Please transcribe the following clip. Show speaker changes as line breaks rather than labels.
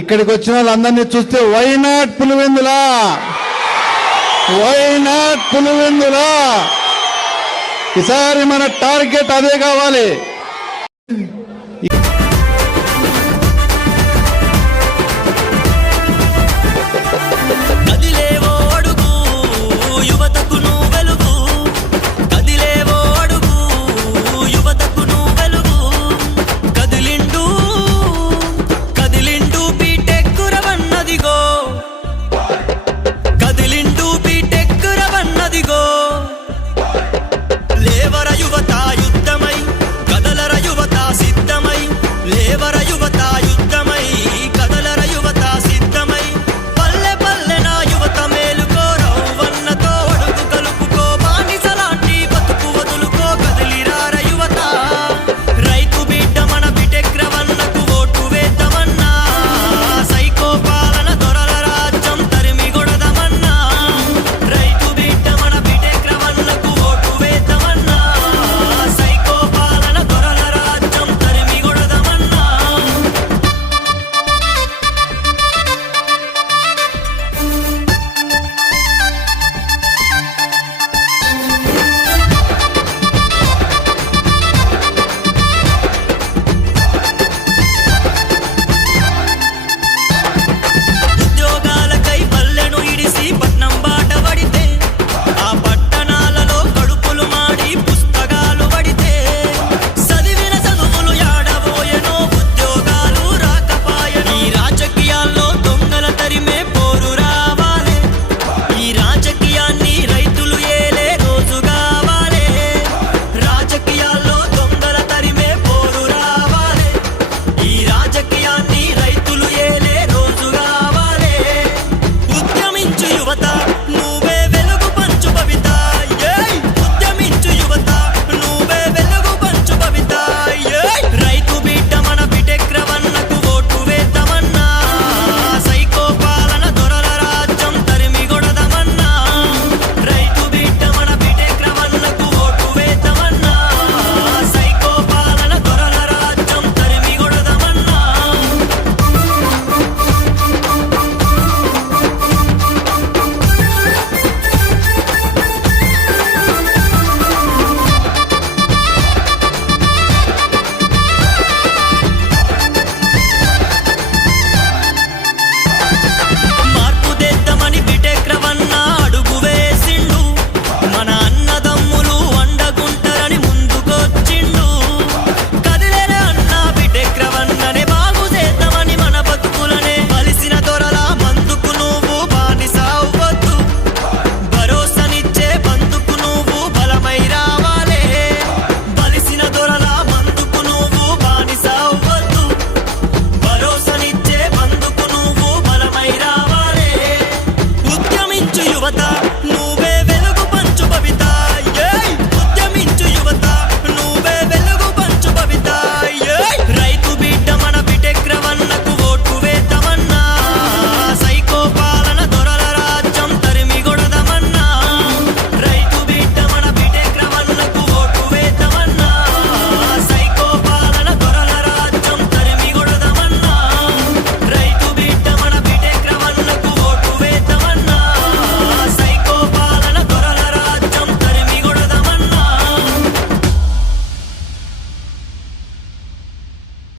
ఇక్కడికి వచ్చిన వాళ్ళందరినీ చూస్తే వైనాట్ పులివెందులా? వైనాట్ పులివెందులా? ఈసారి మన టార్గెట్ అదే కావాలి. ਦੀਆਂ